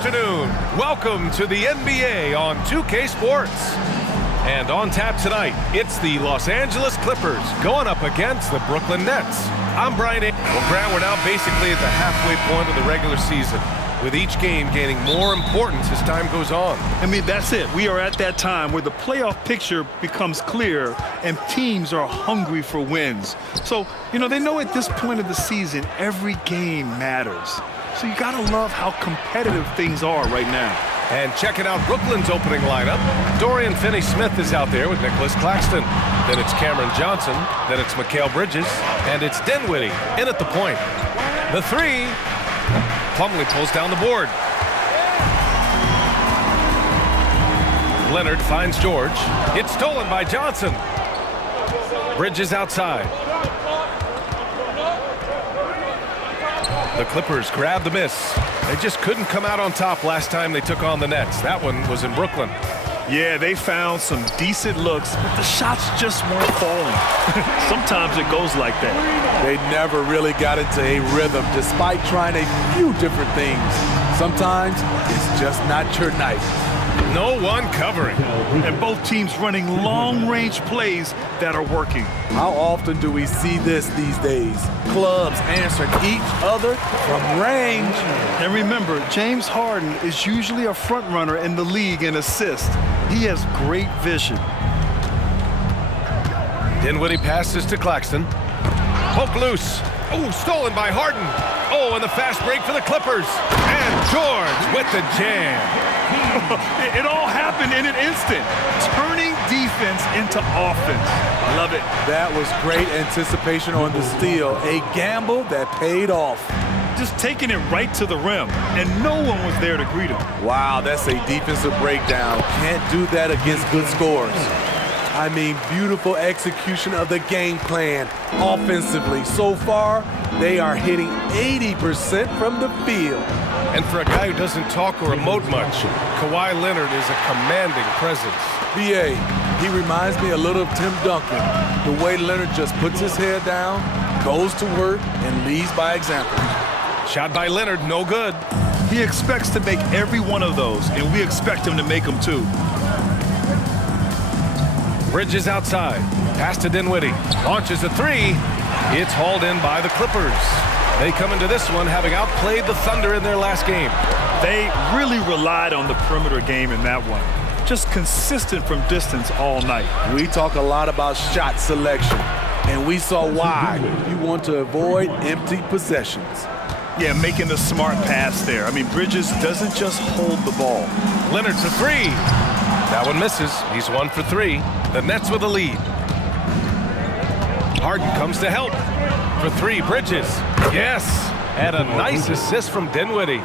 afternoon. Welcome to the NBA on 2K Sports. And on tap tonight, it's the Los Angeles Clippers going up against the Brooklyn Nets. I'm Brian A. Well, Grant, we're now basically at the halfway point of the regular season, with each game gaining more importance as time goes on. I mean, that's it. We are at that time where the playoff picture becomes clear and teams are hungry for wins. So, they know at this point of the season, every game matters. So you gotta love how competitive things are right now. And checking out Brooklyn's opening lineup, Dorian Finney-Smith is out there with Nicholas Claxton. Then it's Cameron Johnson. Then it's Mikal Bridges. And it's Dinwiddie in at the point. The three. Plumlee pulls down the board. Leonard finds George. It's stolen by Johnson. Bridges outside. The Clippers grab the miss. They just couldn't come out on top last time they took on the Nets. That one was in Brooklyn. Yeah, they found some decent looks, but the shots just weren't falling. Sometimes it goes like that. They never really got into a rhythm despite trying a few different things. Sometimes it's just not your night. No one covering. And both teams running long-range plays that are working. How often do we see this these days? Clubs answering each other from range. And remember, James Harden is usually a front runner in the league in assists. He has great vision. Dinwiddie passes to Claxton. Poke loose. Oh, stolen by Harden. Oh, and the fast break for the Clippers. And George with the jam. It all happened in an instant. Turning defense into offense. Love it. That was great anticipation on the steal. A gamble that paid off. Just taking it right to the rim, and no one was there to greet him. Wow, that's a defensive breakdown. Can't do that against good scores. I mean, beautiful execution of the game plan offensively. So far, they are hitting 80% from the field. And for a guy who doesn't talk or emote much, Kawhi Leonard is a commanding presence. B.A., he reminds me a little of Tim Duncan. The way Leonard just puts his head down, goes to work, and leads by example. Shot by Leonard, no good. He expects to make every one of those, and we expect him to make them too. Bridges outside. Pass to Dinwiddie. Launches a three. It's hauled in by the Clippers. They come into this one having outplayed the Thunder in their last game. They really relied on the perimeter game in that one. Just consistent from distance all night. We talk a lot about shot selection, and we saw why. You want to avoid empty possessions. Yeah, making the smart pass there. I mean, Bridges doesn't just hold the ball. Leonard for three. That one misses. He's 1 for 3. The Nets with a lead. Harden comes to help. For 3, Bridges. Yes. And a nice assist from Dinwiddie.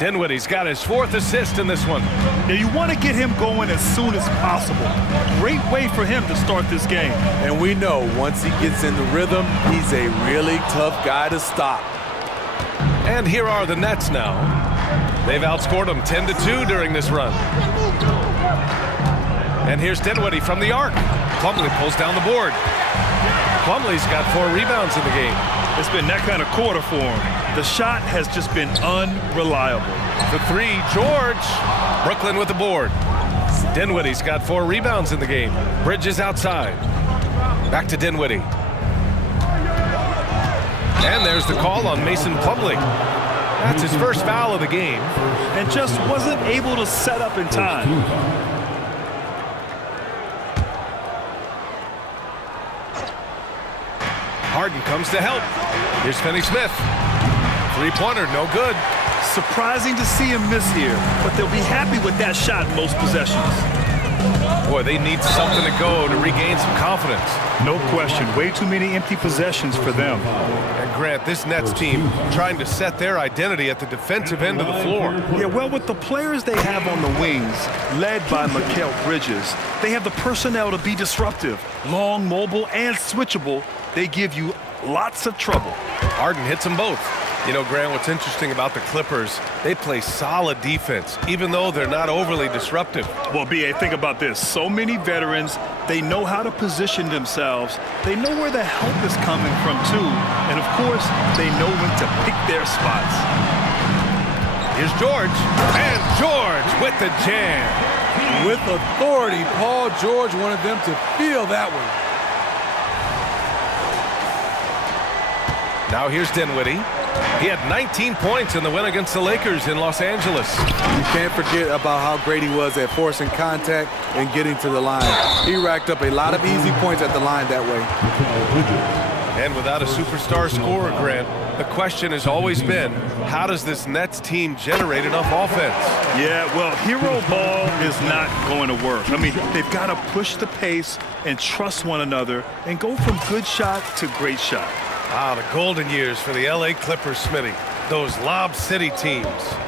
Dinwiddie's got his 4th assist in this one. Yeah, you want to get him going as soon as possible. Great way for him to start this game. And we know once he gets in the rhythm, he's a really tough guy to stop. And here are the Nets now. They've outscored them 10-2 during this run. And here's Dinwiddie from the arc. Plumlee pulls down the board. Plumlee's got 4 rebounds in the game. It's been that kind of quarter for him. The shot has just been unreliable. For 3, George. Brooklyn with the board. Dinwiddie's got 4 rebounds in the game. Bridges outside. Back to Dinwiddie. And there's the call on Mason Plumlee. That's his first foul of the game. And just wasn't able to set up in time. Harden comes to help. Here's Finney-Smith. 3-pointer, no good. Surprising to see him miss here, but they'll be happy with that shot most possessions. Boy, they need something to go to regain some confidence. No question. Way too many empty possessions for them. And Grant, this Nets team trying to set their identity at the defensive end of the floor. Yeah, well, with the players they have on the wings, led by Mikal Bridges, they have the personnel to be disruptive. Long, mobile, and switchable. They give you lots of trouble. Harden hits them both. You know, Grant, what's interesting about the Clippers, they play solid defense, even though they're not overly disruptive. Well, B.A., think about this. So many veterans, they know how to position themselves. They know where the help is coming from, too. And, of course, they know when to pick their spots. Here's George. And George with the jam. With authority, Paul George wanted them to feel that one. Now here's Dinwiddie. He had 19 points in the win against the Lakers in Los Angeles. You can't forget about how great he was at forcing contact and getting to the line. He racked up a lot of easy points at the line that way. And without a superstar scorer, Grant, the question has always been, how does this Nets team generate enough offense? Yeah, well, hero ball is not going to work. I mean, they've got to push the pace and trust one another and go from good shot to great shot. Ah, the golden years for the LA Clippers, Smitty. Those Lob City teams.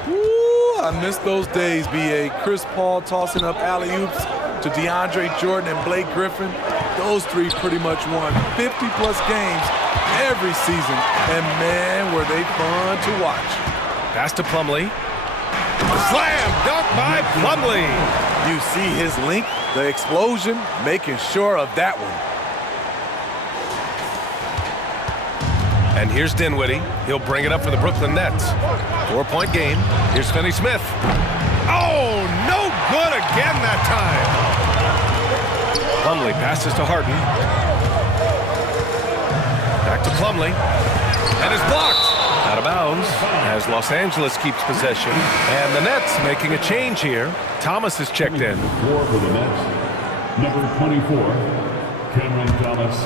Ooh, I miss those days, B.A. Chris Paul tossing up alley-oops to DeAndre Jordan and Blake Griffin. Those three pretty much won 50-plus games every season. And, man, were they fun to watch. Pass to Plumlee. Slam dunk by Plumlee. You see his length, the explosion, making sure of that one. And here's Dinwiddie. He'll bring it up for the Brooklyn Nets. 4-point game. Here's Finney-Smith. Oh, no good again that time. Plumlee passes to Harden. Back to Plumlee. And is blocked. Out of bounds as Los Angeles keeps possession. And the Nets making a change here. Thomas is checked in. Four for the Nets. Number 24, Cameron Thomas.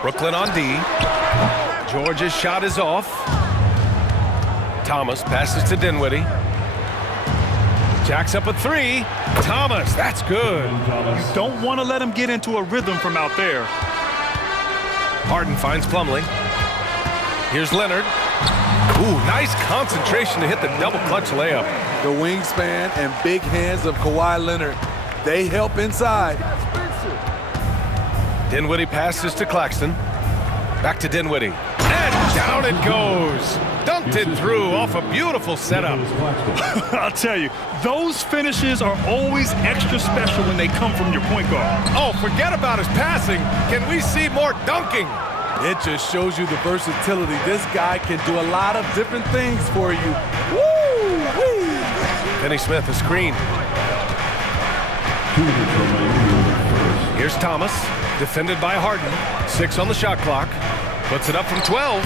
Brooklyn on D. George's shot is off. Thomas passes to Dinwiddie. Jacks up a three. Thomas, that's good. You don't want to let him get into a rhythm from out there. Harden finds Plumlee. Here's Leonard. Ooh, nice concentration to hit the double clutch layup. The wingspan and big hands of Kawhi Leonard, they help inside. Dinwiddie passes to Claxton. Back to Dinwiddie. And down it goes. Dunked it through off a beautiful setup. I'll tell you, those finishes are always extra special when they come from your point guard. Oh, forget about his passing. Can we see more dunking? It just shows you the versatility. This guy can do a lot of different things for you. Woo-wee! Finney-Smith, a screen. Here's Thomas, defended by Harden. 6 on the shot clock. Puts it up from 12.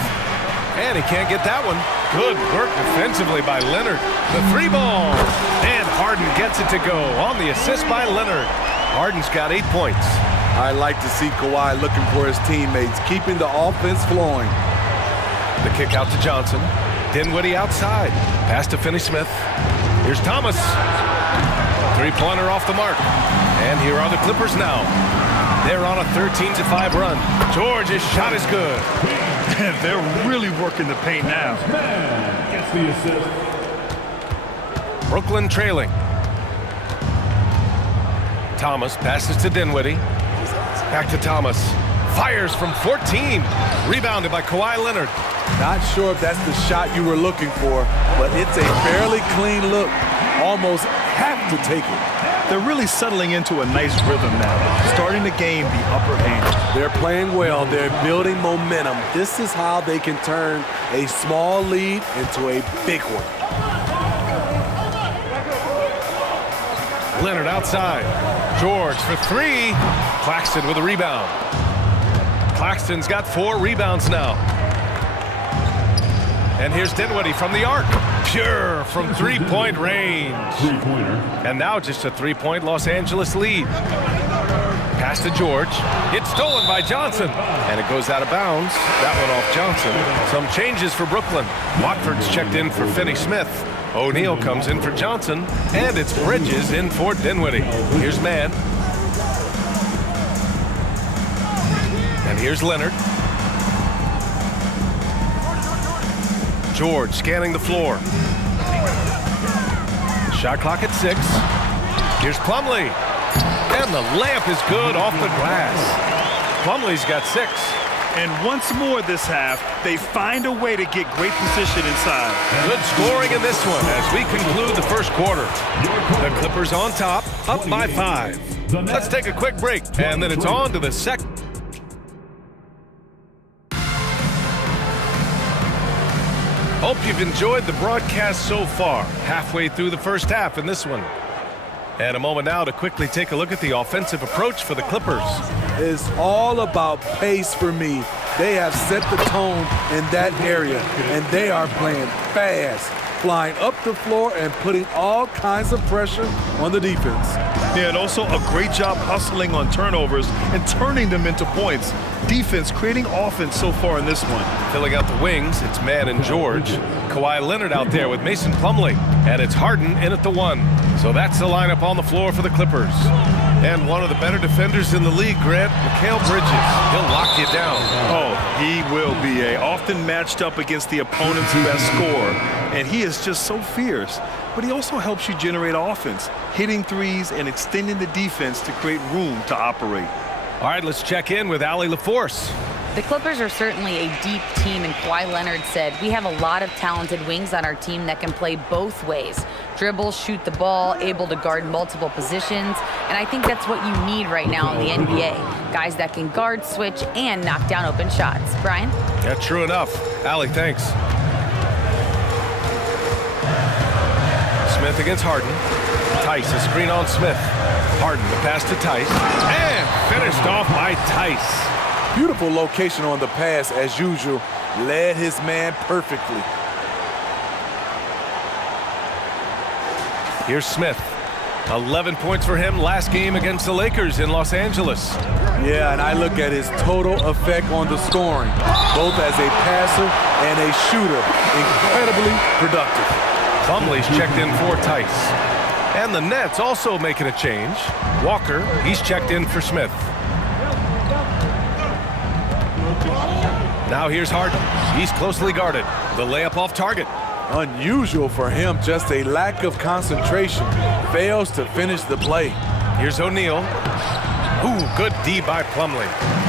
And he can't get that one. Good work defensively by Leonard. The 3-ball. And Harden gets it to go on the assist by Leonard. Harden's got 8 points. I like to see Kawhi looking for his teammates, keeping the offense flowing. The kick out to Johnson. Dinwiddie outside. Pass to Finney-Smith. Here's Thomas. 3-pointer off the mark. And here are the Clippers now. They're on a 13-5 run. George's shot is good. They're really working the paint now. Gets the assist. Brooklyn trailing. Thomas passes to Dinwiddie. Back to Thomas. Fires from 14. Rebounded by Kawhi Leonard. Not sure if that's the shot you were looking for, but it's a fairly clean look. Almost have to take it. They're really settling into a nice rhythm now, starting to gain the upper hand. They're playing well. They're building momentum. This is how they can turn a small lead into a big one. Leonard outside. George for 3. Claxton with a rebound. Claxton's got 4 rebounds now. And here's Dinwiddie from the arc. Pure from 3-point range. 3-pointer. And now just a 3-point Los Angeles lead. Pass to George. It's stolen by Johnson. And it goes out of bounds. That one off Johnson. Some changes for Brooklyn. Watford's checked in for Finney-Smith. O'Neal comes in for Johnson. And it's Bridges in for Dinwiddie. Here's Mann. And here's Leonard. George scanning the floor. Shot clock at 6. Here's Plumlee. And the layup is good off the glass. Plumlee's got 6. And once more this half, they find a way to get great position inside. Good scoring in this one as we conclude the first quarter. The Clippers on top, up by 5. Let's take a quick break, and then it's on to the second. Hope you've enjoyed the broadcast so far. Halfway through the first half in this one. And a moment now to quickly take a look at the offensive approach for the Clippers. It's all about pace for me. They have set the tone in that area, and they are playing fast, flying up the floor and putting all kinds of pressure on the defense. Yeah, and also a great job hustling on turnovers and turning them into points. Defense creating offense so far in this one. Filling out the wings, it's Mann and George. Kawhi Leonard out there with Mason Plumlee. And it's Harden in at the 1. So that's the lineup on the floor for the Clippers. And one of the better defenders in the league, Grant, Mikal Bridges. He'll lock you down. Oh, he will be often matched up against the opponent's best scorer. And he is just so fierce. But he also helps you generate offense, hitting threes and extending the defense to create room to operate. All right, let's check in with Allie LaForce. The Clippers are certainly a deep team, and Kawhi Leonard said, we have a lot of talented wings on our team that can play both ways. Dribble, shoot the ball, able to guard multiple positions, and I think that's what you need right now in the NBA. Guys that can guard, switch, and knock down open shots. Brian? Yeah, true enough. Allie, thanks. Smith against Harden. Tice, a screen on Smith. Harden, the pass to Tice. And finished off by Tice. Beautiful location on the pass, as usual. Led his man perfectly. Here's Smith. 11 points for him last game against the Lakers in Los Angeles. Yeah, and I look at his total effect on the scoring, both as a passer and a shooter. Incredibly productive. Plumlee's checked in for Tice. And the Nets also making a change. Walker, he's checked in for Smith. Now here's Harden. He's closely guarded. The layup off target. Unusual for him, just a lack of concentration. Fails to finish the play. Here's O'Neal. Ooh, good D by Plumlee.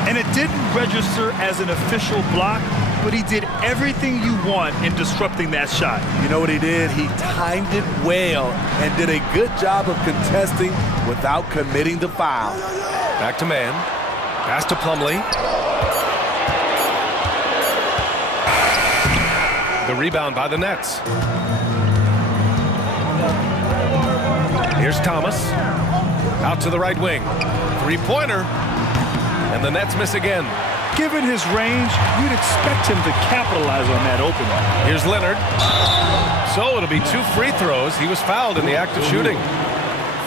And it didn't register as an official block, but he did everything you want in disrupting that shot. You know what he did? He timed it well and did a good job of contesting without committing the foul. Back to Mann. Pass to Plumlee. The rebound by the Nets. Here's Thomas. Out to the right wing. Three-pointer. And the Nets miss again. Given his range, you'd expect him to capitalize on that opening. Here's Leonard. So it'll be 2 free throws. He was fouled in the act of shooting.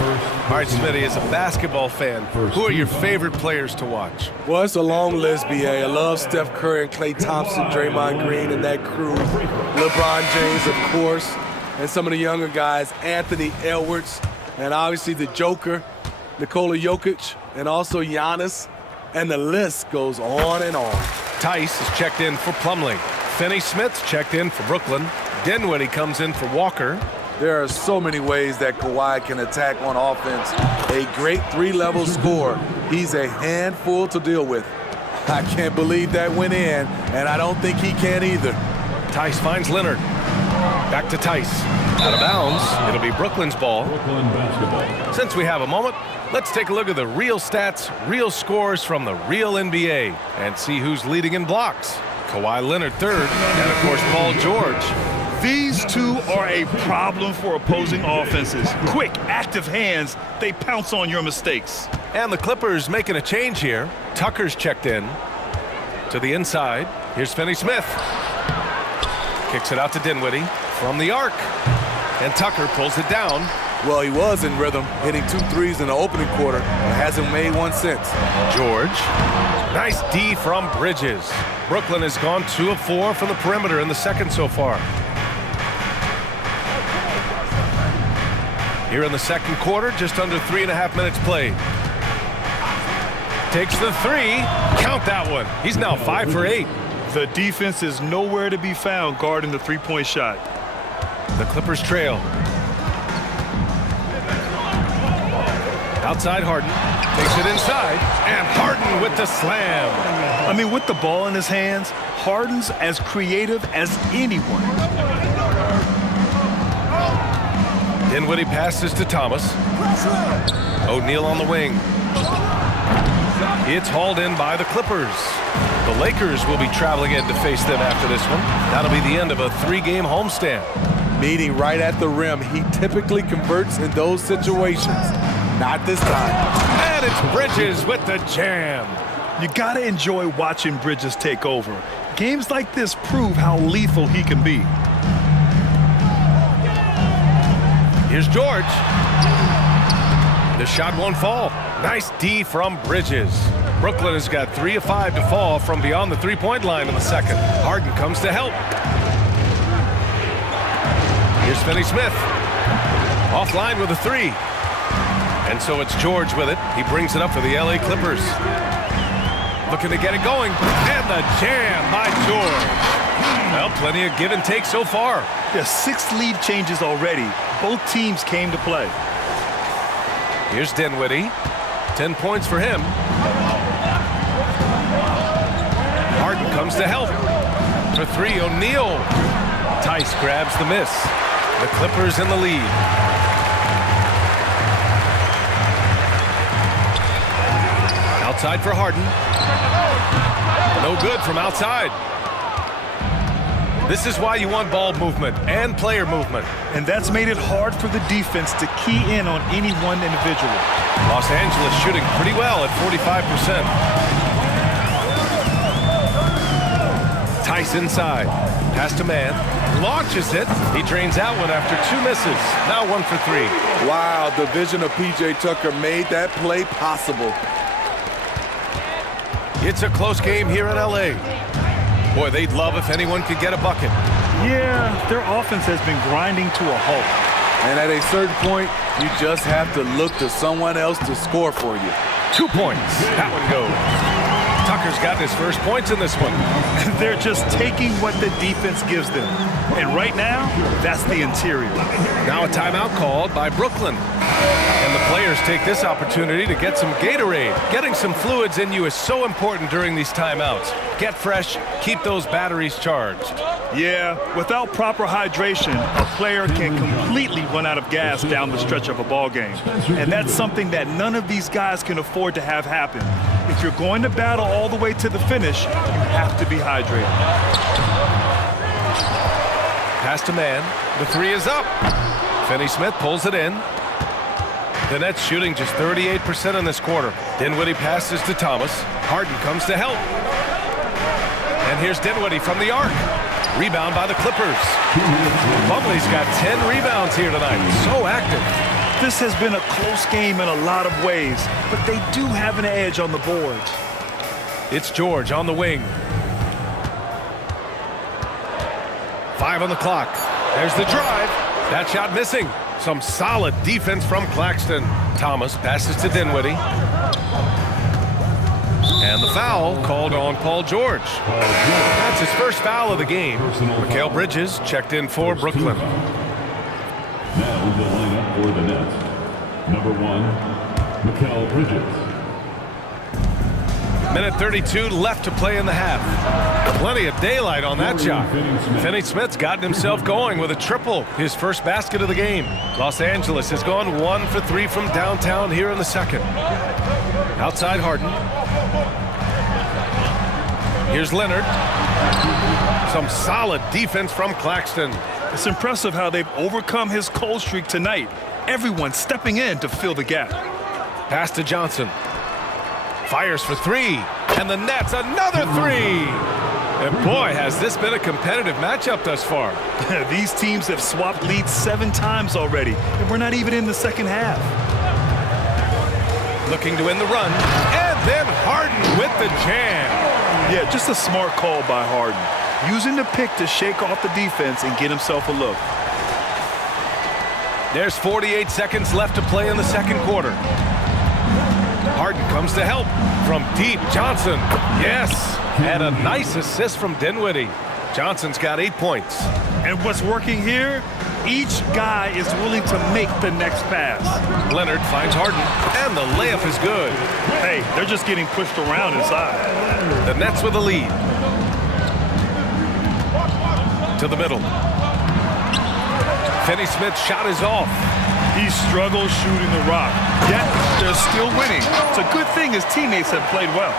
All right, Smitty, as a basketball fan, who are your favorite players to watch? Well, it's a long list, B.A. I love Steph Curry and Klay Thompson, Draymond Green, and that crew. LeBron James, of course, and some of the younger guys, Anthony Edwards, and obviously the Joker, Nikola Jokic, and also Giannis, and the list goes on and on. Tice is checked in for Plumlee. Finney-Smith's checked in for Brooklyn. Dinwiddie comes in for Walker. There are so many ways that Kawhi can attack on offense. A great 3-level scorer. He's a handful to deal with. I can't believe that went in, and I don't think he can either. Tice finds Leonard. Back to Tice. Out of bounds. It'll be Brooklyn's ball. Brooklyn basketball. Since we have a moment, let's take a look at the real stats, real scores from the real NBA, and see who's leading in blocks. Kawhi Leonard third, and of course Paul George. These two are a problem for opposing offenses. Quick, active hands, they pounce on your mistakes. And the Clippers making a change here. Tucker's checked in to the inside. Here's Finney-Smith. Kicks it out to Dinwiddie from the arc. And Tucker pulls it down. Well, he was in rhythm, hitting 2 threes in the opening quarter, but hasn't made one since. George. Nice D from Bridges. Brooklyn has gone 2 of 4 from the perimeter in the second so far. Here in the second quarter, just under 3.5 minutes played. Takes the 3. Count that one. He's now 5 for 8. The defense is nowhere to be found guarding the three-point shot. The Clippers trail. Outside Harden. Takes it inside. And Harden with the slam. I mean, with the ball in his hands, Harden's as creative as anyone. Dinwiddie passes to Thomas. O'Neal on the wing. It's hauled in by the Clippers. The Lakers will be traveling in to face them after this one. That'll be the end of a 3-game homestand. Meeting right at the rim. He typically converts in those situations. Not this time. And it's Bridges with the jam. You got to enjoy watching Bridges take over. Games like this prove how lethal he can be. Here's George. The shot won't fall. Nice D from Bridges. Brooklyn has got 3 of 5 to fall from beyond the three-point line in the second. Harden comes to help. Here's Finney-Smith. Offline with a 3. And so it's George with it. He brings it up for the LA Clippers. Looking to get it going. And the jam by George. Well, plenty of give and take so far. There's 6 lead changes already. Both teams came to play. Here's Dinwiddie. 10 points for him. Harden comes to help. For 3, O'Neal. Tice grabs the miss. The Clippers in the lead. Outside for Harden. No good from outside. This is why you want ball movement and player movement. And that's made it hard for the defense to key in on any one individual. Los Angeles shooting pretty well at 45%. Tice inside. Pass to man. Launches it. He drains out one after 2 misses. Now 1 for 3. Wow, the vision of P.J. Tucker made that play possible. It's a close game here in L.A. Boy, they'd love if anyone could get a bucket. Yeah, their offense has been grinding to a halt. And at a certain point, you just have to look to someone else to score for you. 2 points. That one goes. Tucker's got his first points in this one. They're just taking what the defense gives them. And right now, that's the interior. Now a timeout called by Brooklyn. And the players take this opportunity to get some Gatorade. Getting some fluids in you is so important during these timeouts. Get fresh, keep those batteries charged. Yeah, without proper hydration, a player can completely run out of gas down the stretch of a ball game. And that's something that none of these guys can afford to have happen. If you're going to battle all the way to the finish, you have to be hydrated. Pass to man. The 3 is up. Finney-Smith pulls it in. The Nets shooting just 38% in this quarter. Dinwiddie passes to Thomas. Harden comes to help. And here's Dinwiddie from the arc. Rebound by the Clippers. Plumlee's got 10 rebounds here tonight. So active. This has been a close game in a lot of ways, but they do have an edge on the boards. It's George on the wing. 5 on the clock. There's the drive. That shot missing. Some solid defense from Claxton. Thomas passes to Dinwiddie. And the foul called on Paul George. That's his first foul of the game. Mikal Bridges checked in for Brooklyn. Now the lineup for the Nets. Number 1, Mikal Bridges. Minute 32 left to play in the half. Plenty of daylight on that shot. Finney-Smith's gotten himself going with a triple, his first basket of the game. Los Angeles has gone 1 for 3 from downtown here in the second. Outside Harden. Here's Leonard. Some solid defense from Claxton. It's impressive how they've overcome his cold streak tonight. Everyone stepping in to fill the gap. Pass to Johnson. Fires for 3. And the Nets, another 3. And boy, has this been a competitive matchup thus far. These teams have swapped leads 7 times already, and we're not even in the second half. Looking to win the run. And then Harden with the jam. Yeah, just a smart call by Harden. Using the pick to shake off the defense and get himself a look. There's 48 seconds left to play in the second quarter. Harden comes to help from deep. Johnson, yes, and a nice assist from Dinwiddie. Johnson's got 8 points. And what's working here? Each guy is willing to make the next pass. Leonard finds Harden, and the layup is good. Hey, they're just getting pushed around inside. The Nets with a lead. To the middle. Finney-Smith's shot is off. He struggles shooting the rock, yet they're still winning. It's a good thing his teammates have played well.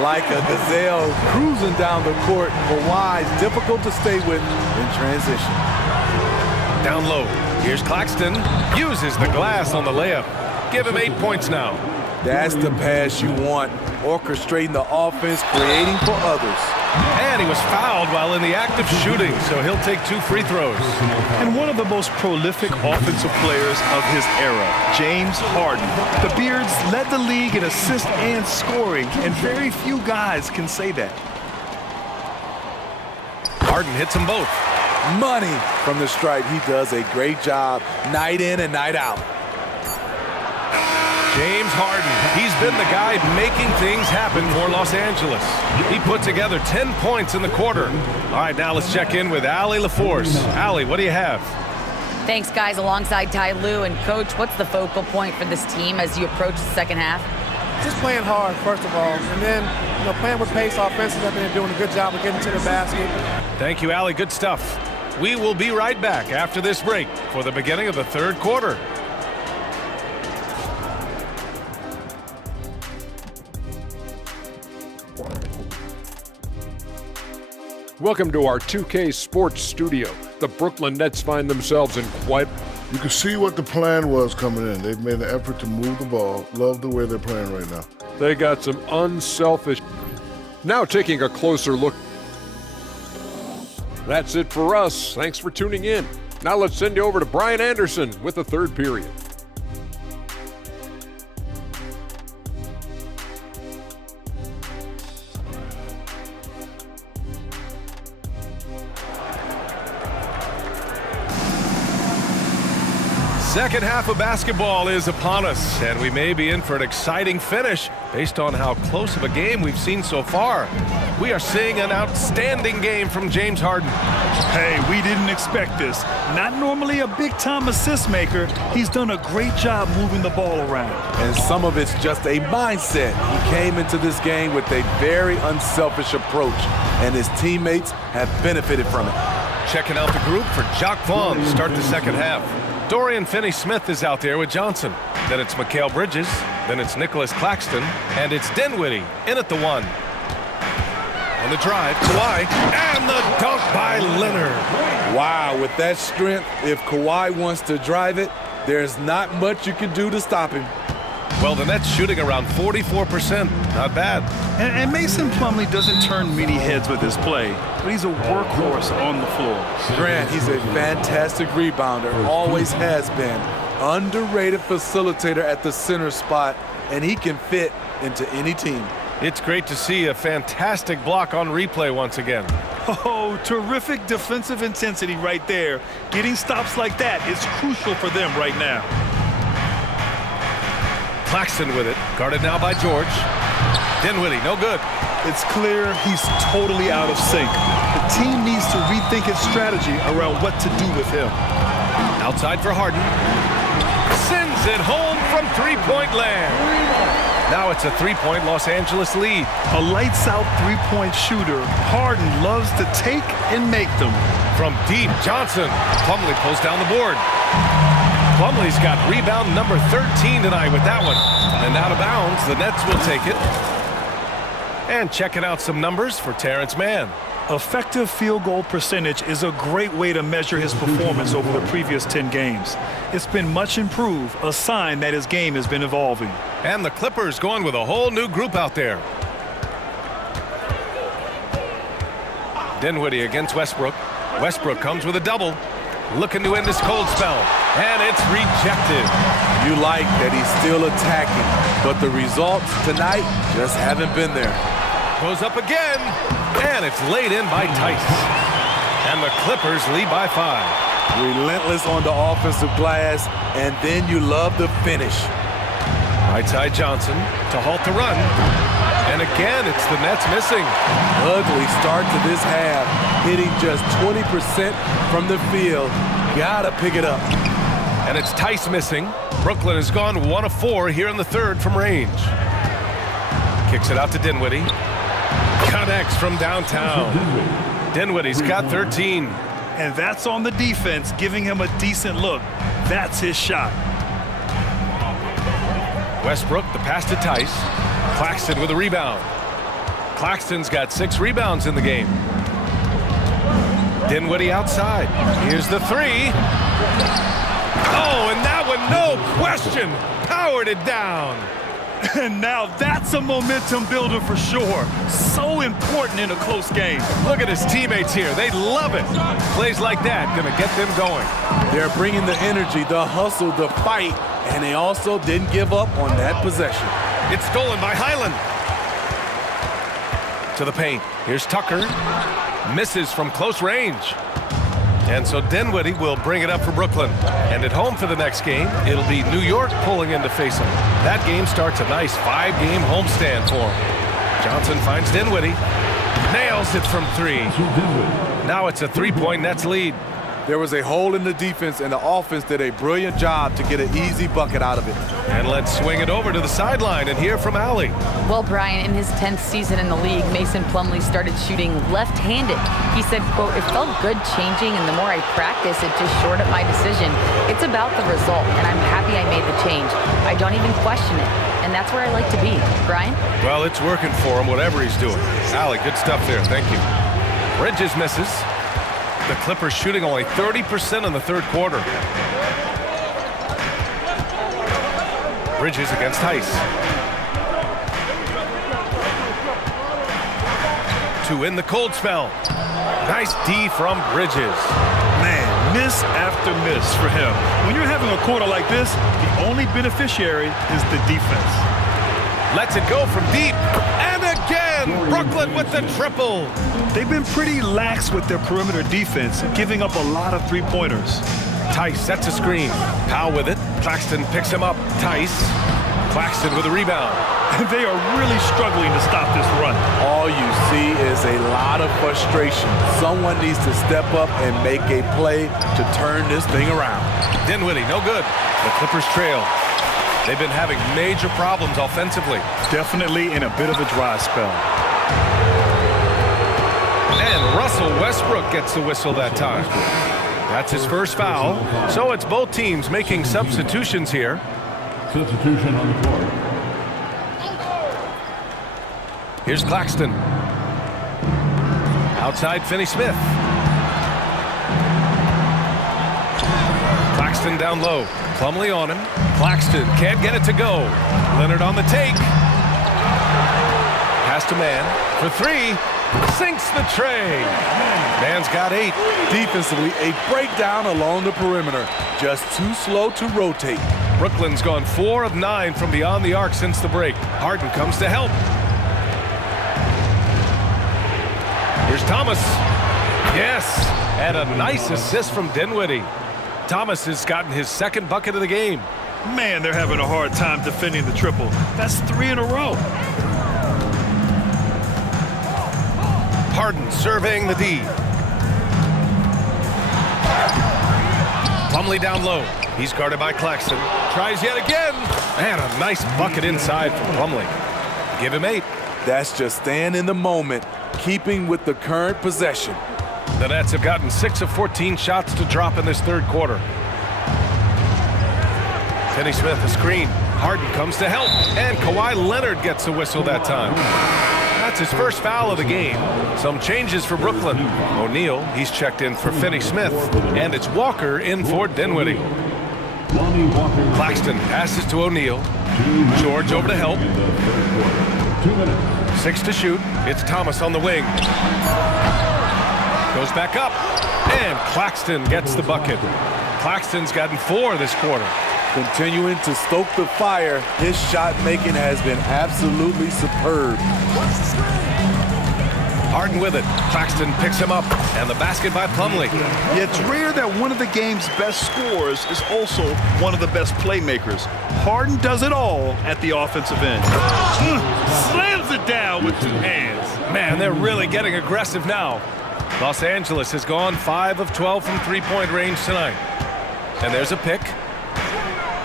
Like a gazelle cruising down the court, Kawhi's difficult to stay with in transition. Down low. Here's Claxton. Uses the glass on the layup. Give him 8 points now. That's the pass you want. Orchestrating the offense, creating for others. And he was fouled while in the act of shooting, so he'll take 2 free throws. And one of the most prolific offensive players of his era, James Harden. The Beards led the league in assists and scoring, and very few guys can say that. Harden hits them both. Money from the stripe. He does a great job night in and night out. James Harden, he's been the guy making things happen for Los Angeles. He put together 10 points in the quarter. All right, now let's check in with Allie LaForce. Allie, what do you have? Thanks, guys, alongside Ty Lue. And, Coach, what's the focal point for this team as you approach the second half? Just playing hard, first of all, and then playing with pace offensively. I've been doing a good job of getting to the basket. Thank you, Allie. Good stuff. We will be right back after this break for the beginning of the third quarter. Welcome to our 2K Sports Studio. The Brooklyn Nets find themselves in quite... You can see what the plan was coming in. They've made an effort to move the ball. Love the way they're playing right now. They got some unselfish... Now taking a closer look. That's it for us. Thanks for tuning in. Now let's send you over to Brian Anderson with the third period. Second half of basketball is upon us, and we may be in for an exciting finish based on how close of a game we've seen so far. We are seeing an outstanding game from James Harden. Hey, we didn't expect this. Not normally a big-time assist maker. He's done a great job moving the ball around. And some of it's just a mindset. He came into this game with a very unselfish approach, and his teammates have benefited from it. Checking out the group for Jacque Vaughn to start the second half. Dorian Finney-Smith is out there with Johnson. Then it's Mikal Bridges. Then it's Nicholas Claxton. And it's Dinwiddie in at the 1. On the drive, Kawhi. And the dunk by Leonard. Wow, with that strength, if Kawhi wants to drive it, there's not much you can do to stop him. Well, the Nets shooting around 44%. Not bad. And Mason Plumlee doesn't turn many heads with his play, but he's a workhorse on the floor. Grant, he's a fantastic rebounder, always has been. Underrated facilitator at the center spot, and he can fit into any team. It's great to see a fantastic block on replay once again. Oh, terrific defensive intensity right there. Getting stops like that is crucial for them right now. Claxton with it, guarded now by George. Dinwiddie, no good. It's clear he's totally out of sync. The team needs to rethink its strategy around what to do with him. Outside for Harden. Sends it home from three-point land. Now it's a three-point Los Angeles lead. A lights-out three-point shooter, Harden loves to take and make them. From deep, Johnson. Plumlee pulls down the board. Plumlee's got rebound number 13 tonight with that one. And out of bounds, the Nets will take it. And checking out some numbers for Terrence Mann. Effective field goal percentage is a great way to measure his performance over the previous 10 games. It's been much improved, a sign that his game has been evolving. And the Clippers going with a whole new group out there. Dinwiddie against Westbrook. Westbrook comes with a double. Looking to end this cold spell. And it's rejected. You like that he's still attacking, but the results tonight just haven't been there. Goes up again, and it's laid in by Tice. And the Clippers lead by 5. Relentless on the offensive glass, and then you love the finish. Right side Johnson to halt the run. And again, it's the Nets missing. Ugly start to this half, hitting just 20% from the field. Gotta pick it up. And it's Tice missing. Brooklyn has gone 1 of 4 here in the third from range. Kicks it out to Dinwiddie. Connects from downtown. Dinwiddie's got 13. And that's on the defense, giving him a decent look. That's his shot. Westbrook, the pass to Tice. Claxton with a rebound. Claxton's got 6 rebounds in the game. Dinwiddie outside. Here's the 3. Oh, and that one, no question, powered it down. And now that's a momentum builder for sure. So important in a close game. Look at his teammates here. They love it. Plays like that going to get them going. They're bringing the energy, the hustle, the fight, and they also didn't give up on that possession. It's stolen by Highland. To the paint. Here's Tucker. Misses from close range. And so Dinwiddie will bring it up for Brooklyn. And at home for the next game, it'll be New York pulling in to face them. That game starts a nice 5-game homestand for him. Johnson finds Dinwiddie. Nails it from 3. Now it's a 3-point Nets lead. There was a hole in the defense, and the offense did a brilliant job to get an easy bucket out of it. And let's swing it over to the sideline and hear from Allie. Well, Brian, in his 10th season in the league, Mason Plumlee started shooting left-handed. He said, quote, "It felt good changing, and the more I practice, it just shored up my decision. It's about the result, and I'm happy I made the change. I don't even question it, and that's where I like to be." Brian? Well, it's working for him, whatever he's doing. Allie, good stuff there. Thank you. Bridges misses. The Clippers shooting only 30% in the third quarter. Bridges against Heiss. 2 in the cold spell. Nice D from Bridges. Man, miss after miss for him. When you're having a quarter like this, the only beneficiary is the defense. Lets it go from deep. And again, Brooklyn with the triple. They've been pretty lax with their perimeter defense, giving up a lot of three-pointers. Tice sets a screen. Powell with it. Claxton picks him up. Tice. Claxton with a rebound. They are really struggling to stop this run. All you see is a lot of frustration. Someone needs to step up and make a play to turn this thing around. Dinwiddie, no good. The Clippers trail. They've been having major problems offensively. Definitely in a bit of a dry spell. And Russell Westbrook gets the whistle that time. That's his first foul. So it's both teams making substitutions here. Substitution on the court. Here's Claxton. Outside Finney-Smith. Claxton down low. Plumlee on him. Claxton can't get it to go. Leonard on the take. Pass to Mann for 3. Sinks the tray. Mann's got 8. Defensively, a breakdown along the perimeter. Just too slow to rotate. Brooklyn's gone 4 of 9 from beyond the arc since the break. Harden comes to help. Here's Thomas. Yes, and a nice assist from Dinwiddie. Thomas has gotten his second bucket of the game. Man, they're having a hard time defending the triple. That's 3 in a row. Harden surveying the D. Plumlee down low. He's guarded by Claxton. Tries yet again. And a nice bucket inside from Plumlee. Give him 8. That's just staying in the moment, keeping with the current possession. The Nets have gotten 6 of 14 shots to drop in this third quarter. Finney-Smith a screen. Harden comes to help. And Kawhi Leonard gets the whistle that time. That's his first foul of the game. Some changes for Brooklyn. O'Neal, he's checked in for Finney-Smith. And it's Walker in for Dinwiddie. Claxton passes to O'Neal. George over to help. 2 minutes. 6 to shoot. It's Thomas on the wing. Goes back up. And Claxton gets the bucket. Claxton's gotten 4 this quarter. Continuing to stoke the fire, his shot making has been absolutely superb. Harden with it. Claxton picks him up. And the basket by Plumlee. Yet it's rare that one of the game's best scorers is also one of the best playmakers. Harden does it all at the offensive end. Slams it down with 2 hands. Man, they're really getting aggressive now. Los Angeles has gone 5 of 12 from three-point range tonight. And there's a pick.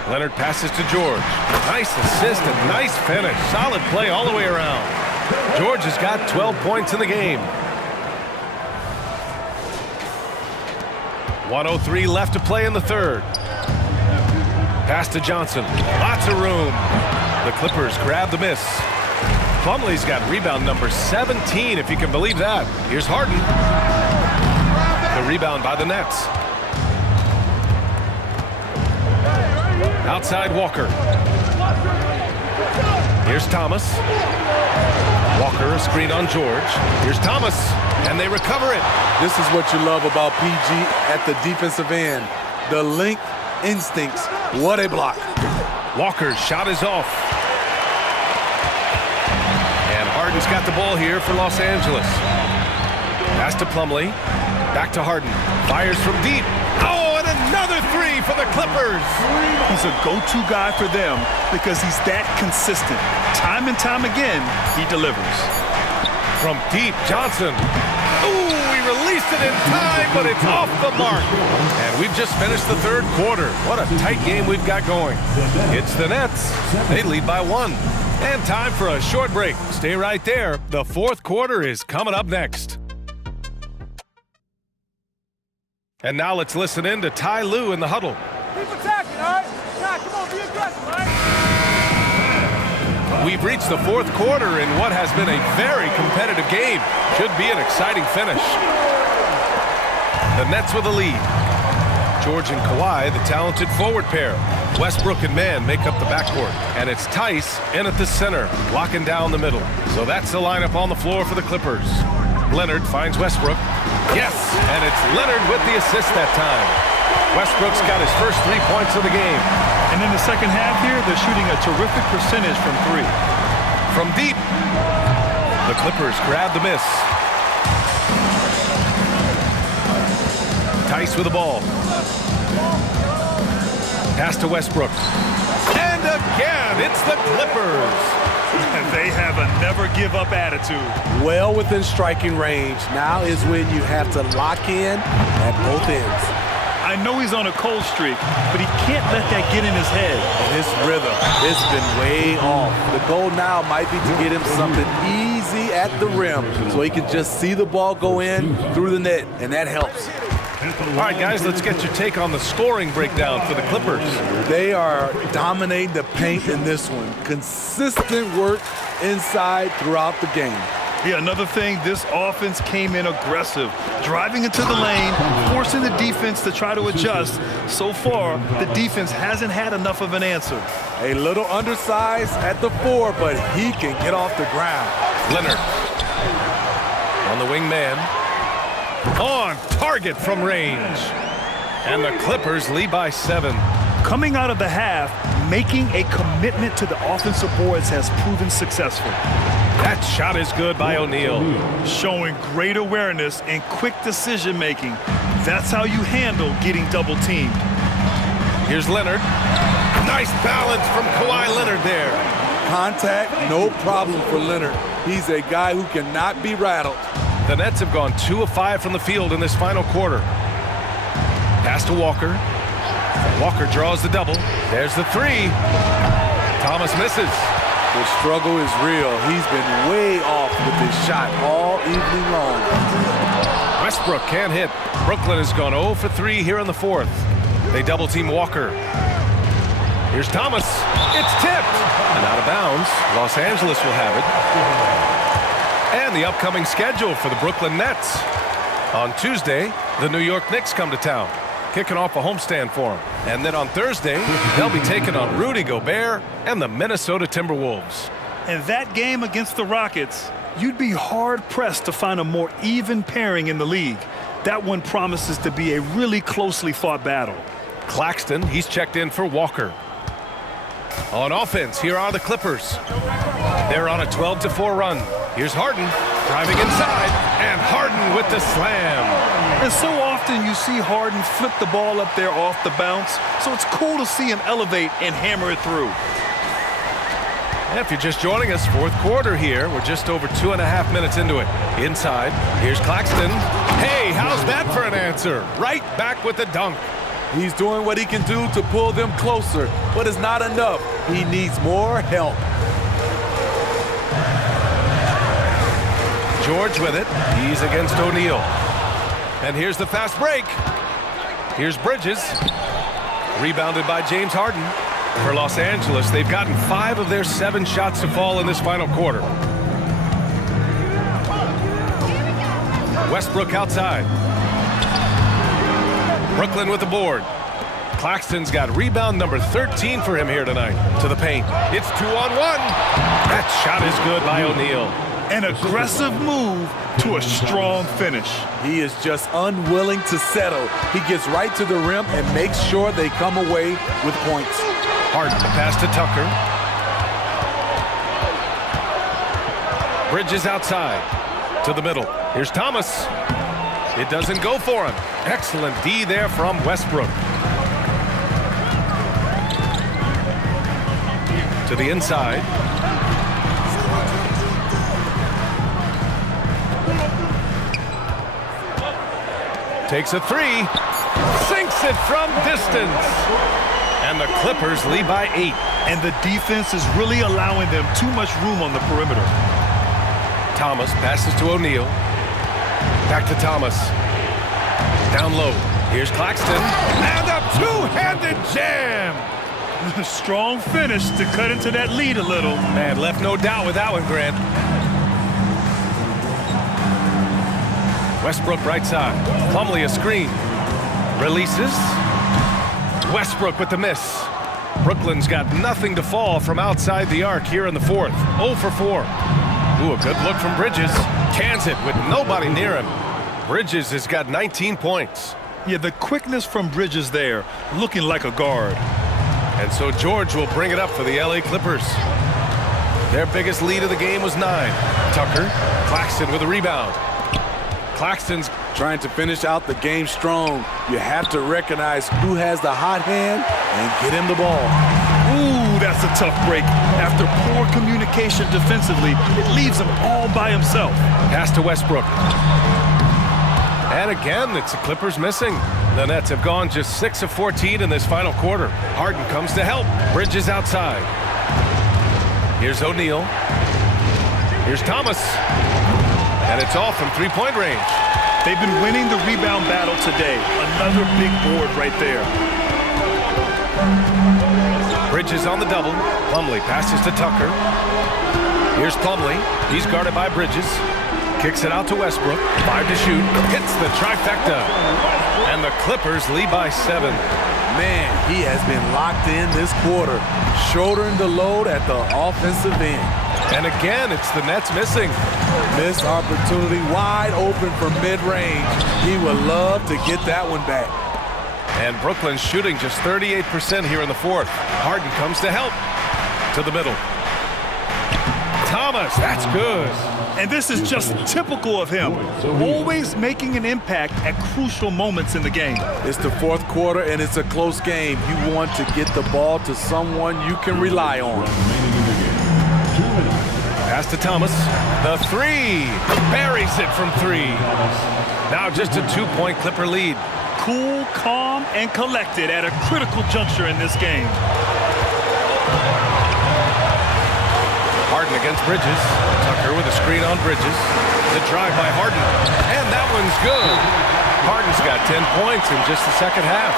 Leonard passes to George. Nice assist and nice finish. Solid play all the way around. George has got 12 points in the game. 1:03 left to play in the third. Pass to Johnson. Lots of room. The Clippers grab the miss. Plumlee's got rebound number 17, if you can believe that. Here's Harden. The rebound by the Nets. Outside Walker. Here's Thomas. Walker, a screen on George. Here's Thomas, and they recover it. This is what you love about PG at the defensive end. The length instincts. What a block. Walker's shot is off. And Harden's got the ball here for Los Angeles. Pass to Plumlee. Back to Harden. Fires from deep. Oh, and another three for the Clippers. He's a go-to guy for them because he's that consistent. Time and time again, he delivers. From deep, Johnson. Ooh, he released it in time, but it's off the mark. And we've just finished the third quarter. What a tight game we've got going. It's the Nets. They lead by 1. And time for a short break. Stay right there. The fourth quarter is coming up next. And now let's listen in to Ty Lue in the huddle. Keep attacking, all right? Nah, come on, be aggressive, all right? We've reached the fourth quarter in what has been a very competitive game. Should be an exciting finish. The Nets with a lead. George and Kawhi, the talented forward pair. Westbrook and Mann make up the backcourt. And it's Tice in at the center, locking down the middle. So that's the lineup on the floor for the Clippers. Leonard finds Westbrook. Yes, and it's Leonard with the assist that time. Westbrook's got his first 3 points of the game. And in the second half here, they're shooting a terrific percentage from 3. From deep, the Clippers grab the miss. Tice with the ball. Pass to Westbrook. And again, it's the Clippers. And they have a never-give-up attitude. Well within striking range. Now is when you have to lock in at both ends. I know he's on a cold streak, but he can't let that get in his head. And his rhythm, it's been way off. The goal now might be to get him something easy at the rim so he can just see the ball go in through the net, and that helps. All right, guys, let's get your take on the scoring breakdown for the Clippers. They are dominating the paint in this one. Consistent work inside throughout the game. Yeah, another thing, this offense came in aggressive, driving into the lane, forcing the defense to try to adjust. So far, the defense hasn't had enough of an answer. A little undersized at the 4, but he can get off the ground. Leonard on the wing man. On target from range. And the Clippers lead by 7. Coming out of the half, making a commitment to the offensive boards has proven successful. That shot is good by O'Neal. Showing great awareness and quick decision-making. That's how you handle getting double-teamed. Here's Leonard. Nice balance from Kawhi Leonard there. Contact, no problem for Leonard. He's a guy who cannot be rattled. The Nets have gone 2 of 5 from the field in this final quarter. Pass to Walker. Walker draws the double. There's the 3. Thomas misses. The struggle is real. He's been way off with his shot all evening long. Westbrook can't hit. Brooklyn has gone 0 for 3 here in the fourth. They double team Walker. Here's Thomas. It's tipped. And out of bounds. Los Angeles will have it. And the upcoming schedule for the Brooklyn Nets. On Tuesday, the New York Knicks come to town, kicking off a homestand for them. And then on Thursday, they'll be taking on Rudy Gobert and the Minnesota Timberwolves. And that game against the Rockets, you'd be hard-pressed to find a more even pairing in the league. That one promises to be a really closely fought battle. Claxton, he's checked in for Walker. On offense, here are the Clippers. They're on a 12-4 run. Here's Harden driving inside, and Harden with the slam. And so often you see Harden flip the ball up there off the bounce, so it's cool to see him elevate and hammer it through. And if you're just joining us, fourth quarter here. We're just over 2.5 minutes into it. Inside, here's Claxton. Hey, how's that for an answer? Right back with the dunk. He's doing what he can do to pull them closer, but it's not enough. He needs more help. George with it. He's against O'Neal. And here's the fast break. Here's Bridges. Rebounded by James Harden. For Los Angeles, they've gotten 5 of their 7 shots to fall in this final quarter. Westbrook outside. Brooklyn with the board. Claxton's got rebound number 13 for him here tonight. To the paint. It's 2-on-1. That shot is good by O'Neal. An aggressive move to a strong finish. He is just unwilling to settle. He gets right to the rim and makes sure they come away with points. Harden, the pass to Tucker. Bridges outside. To the middle. Here's Thomas. It doesn't go for him. Excellent D there from Westbrook. To the inside. Takes a three. Sinks it from distance. And the Clippers lead by 8. And the defense is really allowing them too much room on the perimeter. Thomas passes to O'Neal. Back to Thomas. Down low. Here's Claxton. And a two-handed jam. Strong finish to cut into that lead a little. Man, left no doubt with that one, Grant. Westbrook right side. Plumlee a screen. Releases. Westbrook with the miss. Brooklyn's got nothing to fall from outside the arc here in the fourth. 0 for 4. Ooh, a good look from Bridges. Cans it with nobody near him. Bridges has got 19 points. Yeah, the quickness from Bridges there, looking like a guard. And so George will bring it up for the LA Clippers. Their biggest lead of the game was 9. Tucker, Claxton with a rebound. Claxton's trying to finish out the game strong. You have to recognize who has the hot hand and get him the ball. Ooh, that's a tough break. After poor communication defensively, it leaves him all by himself. Pass to Westbrook. And again, it's the Clippers missing. The Nets have gone just 6 of 14 in this final quarter. Harden comes to help. Bridges outside. Here's O'Neal. Here's Thomas. And it's off from three-point range. They've been winning the rebound battle today. Another big board right there. Bridges on the double. Plumlee passes to Tucker. Here's Plumlee. He's guarded by Bridges. Kicks it out to Westbrook. 5 to shoot. Hits the trifecta. And the Clippers lead by 7. Man, he has been locked in this quarter. Shouldering the load at the offensive end. And again, it's the Nets missing. Missed opportunity wide open from mid-range. He would love to get that one back. And Brooklyn's shooting just 38% here in the fourth. Harden comes to help. To the middle. Thomas, that's good. And this is just typical of him. Always making an impact at crucial moments in the game. It's the fourth quarter and it's a close game. You want to get the ball to someone you can rely on. Pass to Thomas. The three. Buries it from 3. Now just a 2-point Clipper lead. Cool, calm, and collected at a critical juncture in this game. Harden against Bridges. Tucker with a screen on Bridges. The drive by Harden. And that one's good. Harden's got 10 points in just the second half.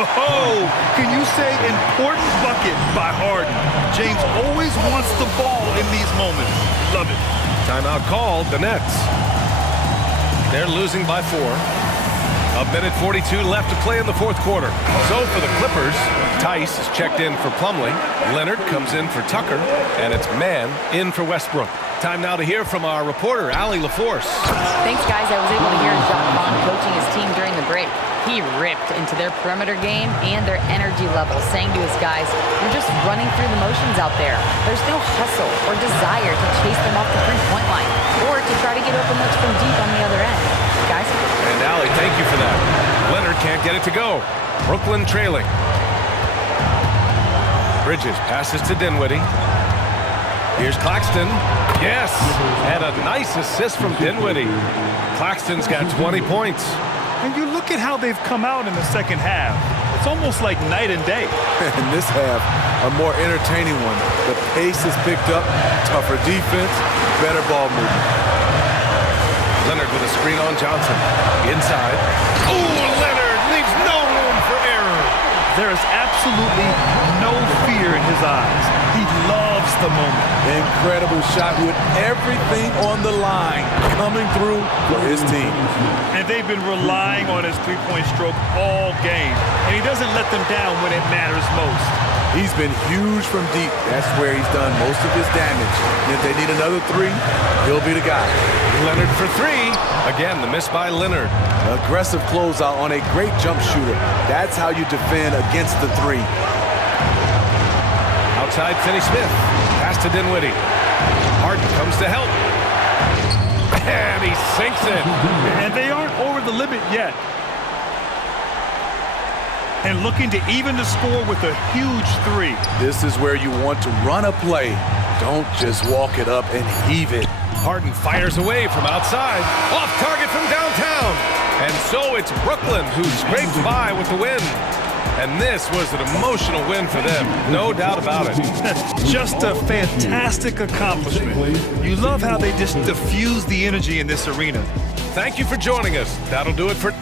Oh, can you say important bucket by Harden? James always wants the ball in these moments. Love it. Timeout called, the Nets. They're losing by 4. 1:42 left to play in the fourth quarter. So for the Clippers, Tice is checked in for Plumlee. Leonard comes in for Tucker. And it's Mann in for Westbrook. Time now to hear from our reporter, Allie LaForce. Thanks, guys. I was able to hear Jacques Vaughn coaching his team during the break. He ripped into their perimeter game and their energy level, saying to his guys, "You're just running through the motions out there. There's no hustle or desire to chase them off the three-point line or to try to get open looks from deep on the other end." Guys? And Allie, thank you for that. Leonard can't get it to go. Brooklyn trailing. Bridges passes to Dinwiddie. Here's Claxton. Yes, and a nice assist from Dinwiddie. Claxton's got 20 points. And you look at how they've come out in the second half. It's almost like night and day. In this half, a more entertaining one. The pace is picked up, tougher defense, better ball movement. Leonard with a screen on Johnson. Inside. Oh, Leonard leaves no room for error. There is absolutely no fear in his eyes. He loves loves the moment. Incredible shot with everything on the line coming through for his team. And they've been relying on his three-point stroke all game. And he doesn't let them down when it matters most. He's been huge from deep. That's where he's done most of his damage. And if they need another three, he'll be the guy. Leonard for three. Again, the miss by Leonard. Aggressive closeout on a great jump shooter. That's how you defend against the three. Outside Finney-Smith. Pass to Dinwiddie. Harden comes to help. And he sinks it. And they aren't over the limit yet. And looking to even the score with a huge three. This is where you want to run a play. Don't just walk it up and heave it. Harden fires away from outside. Off target from downtown. And so it's Brooklyn who scrapes by with the win. And this was an emotional win for them. No doubt about it. Just a fantastic accomplishment. You love how they just diffuse the energy in this arena. Thank you for joining us. That'll do it for...